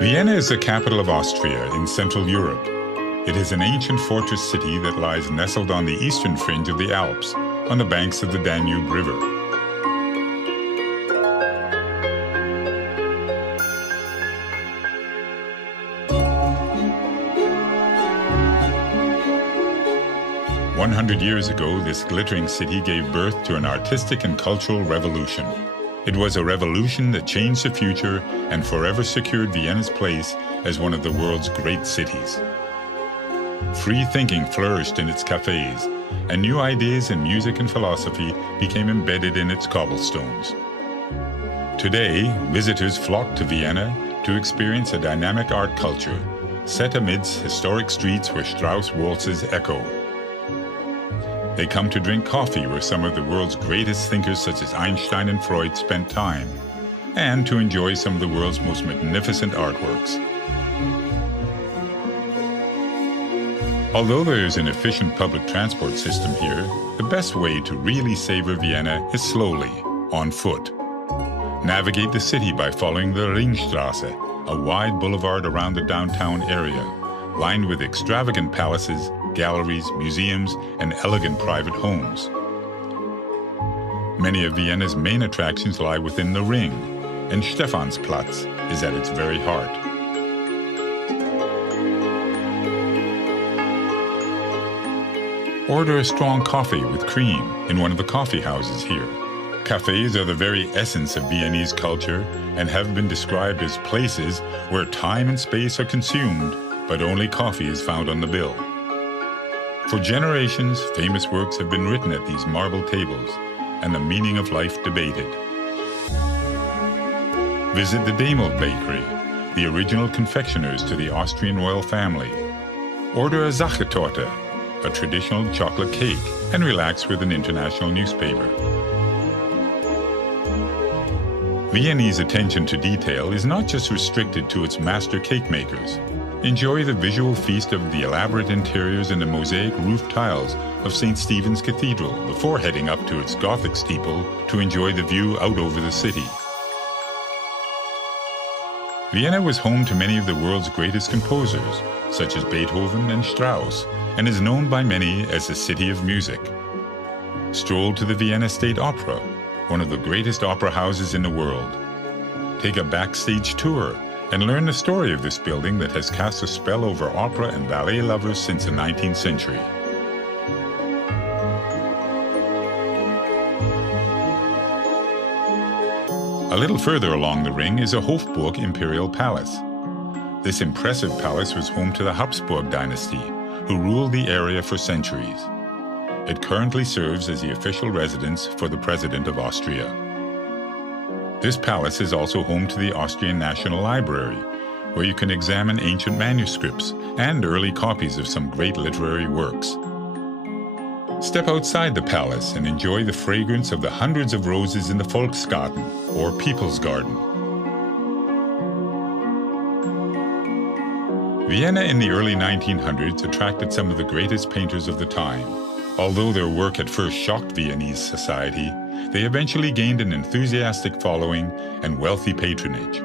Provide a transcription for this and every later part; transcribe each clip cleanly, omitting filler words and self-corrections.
Vienna is the capital of Austria in Central Europe. It is an ancient fortress city that lies nestled on the eastern fringe of the Alps, on the banks of the Danube River. "100 years ago, this glittering city gave birth to an artistic and cultural revolution. It was a revolution that changed the future and forever secured Vienna's place as one of the world's great cities. Free thinking flourished in its cafes, and new ideas in music and philosophy became embedded in its cobblestones. Today, visitors flock to Vienna to experience a dynamic art culture, set amidst historic streets where Strauss waltzes echo. They come to drink coffee where some of the world's greatest thinkers such as Einstein and Freud spent time, and to enjoy some of the world's most magnificent artworks. Although there is an efficient public transport system here, the best way to really savor Vienna is slowly, on foot. Navigate the city by following the Ringstrasse, a wide boulevard around the downtown area, lined with extravagant palaces, galleries, museums, and elegant private homes. Many of Vienna's main attractions lie within the ring, and Stephansplatz is at its very heart. Order a strong coffee with cream in one of the coffee houses here. Cafes are the very essence of Viennese culture and have been described as places where time and space are consumed, but only coffee is found on the bill. For generations, famous works have been written at these marble tables, and the meaning of life debated. Visit the Demel Bakery, the original confectioners to the Austrian royal family. Order a sachertorte, a traditional chocolate cake, and relax with an international newspaper. Viennese attention to detail is not just restricted to its master cake makers. Enjoy the visual feast of the elaborate interiors and the mosaic roof tiles of St. Stephen's Cathedral before heading up to its Gothic steeple to enjoy the view out over the city. Vienna was home to many of the world's greatest composers, such as Beethoven and Strauss, and is known by many as the City of Music. Stroll to the Vienna State Opera, one of the greatest opera houses in the world. Take a backstage tour and learn the story of this building that has cast a spell over opera and ballet lovers since the 19th century. A little further along the ring is a Hofburg Imperial Palace. This impressive palace was home to the Habsburg dynasty, who ruled the area for centuries. It currently serves as the official residence for the President of Austria. This palace is also home to the Austrian National Library, where you can examine ancient manuscripts and early copies of some great literary works. Step outside the palace and enjoy the fragrance of the hundreds of roses in the Volksgarten, or People's Garden. Vienna in the early 1900s attracted some of the greatest painters of the time. Although their work at first shocked Viennese society, they eventually gained an enthusiastic following and wealthy patronage.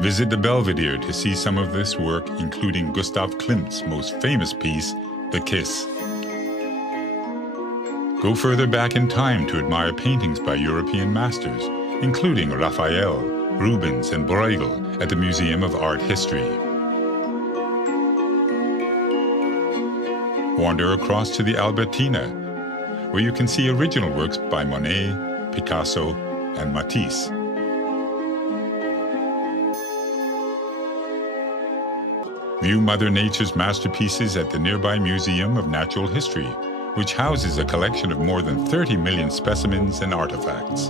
Visit the Belvedere to see some of this work, including Gustav Klimt's most famous piece, The Kiss. Go further back in time to admire paintings by European masters, including Raphael, Rubens, and Bruegel at the Museum of Art History. Wander across to the Albertina, where you can see original works by Monet, Picasso, and Matisse. View Mother Nature's masterpieces at the nearby Museum of Natural History, which houses a collection of more than 30 million specimens and artifacts.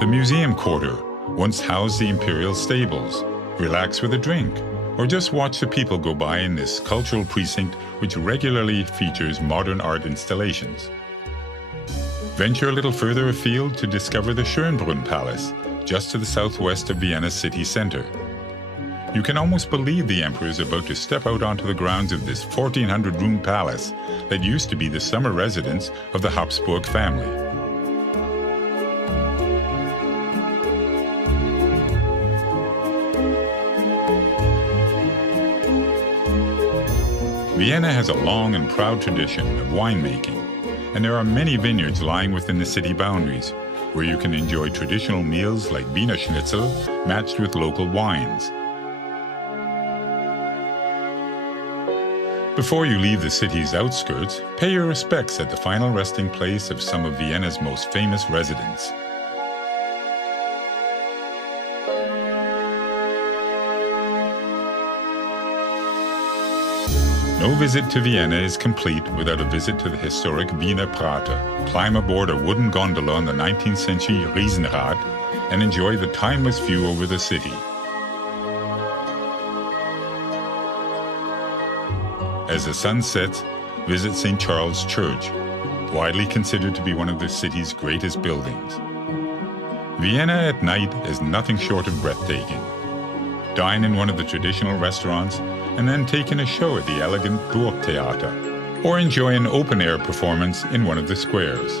The Museum Quarter once housed the imperial stables. Relax with a drink, or just watch the people go by in this cultural precinct which regularly features modern art installations. Venture a little further afield to discover the Schönbrunn Palace, just to the southwest of Vienna's city center. You can almost believe the emperor is about to step out onto the grounds of this 1,400-room palace that used to be the summer residence of the Habsburg family. Vienna has a long and proud tradition of winemaking, and there are many vineyards lying within the city boundaries, where you can enjoy traditional meals like Wiener Schnitzel matched with local wines. Before you leave the city's outskirts, pay your respects at the final resting place of some of Vienna's most famous residents. No visit to Vienna is complete without a visit to the historic Wiener Prater. Climb aboard a wooden gondola on the 19th century Riesenrad and enjoy the timeless view over the city. As the sun sets, visit St. Charles Church, widely considered to be one of the city's greatest buildings. Vienna at night is nothing short of breathtaking. Dine in one of the traditional restaurants and then take in a show at the elegant Burgtheater, or enjoy an open-air performance in one of the squares.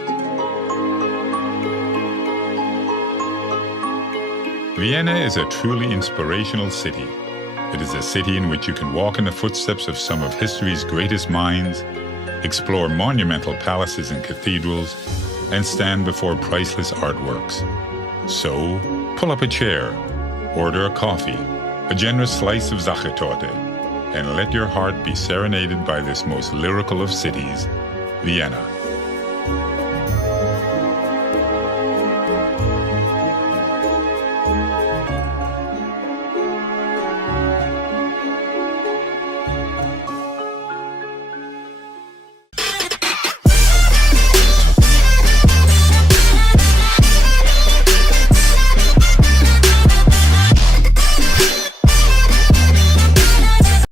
Vienna is a truly inspirational city. It is a city in which you can walk in the footsteps of some of history's greatest minds, explore monumental palaces and cathedrals, and stand before priceless artworks. So, pull up a chair, order a coffee, a generous slice of sachertorte, and let your heart be serenaded by this most lyrical of cities, Vienna.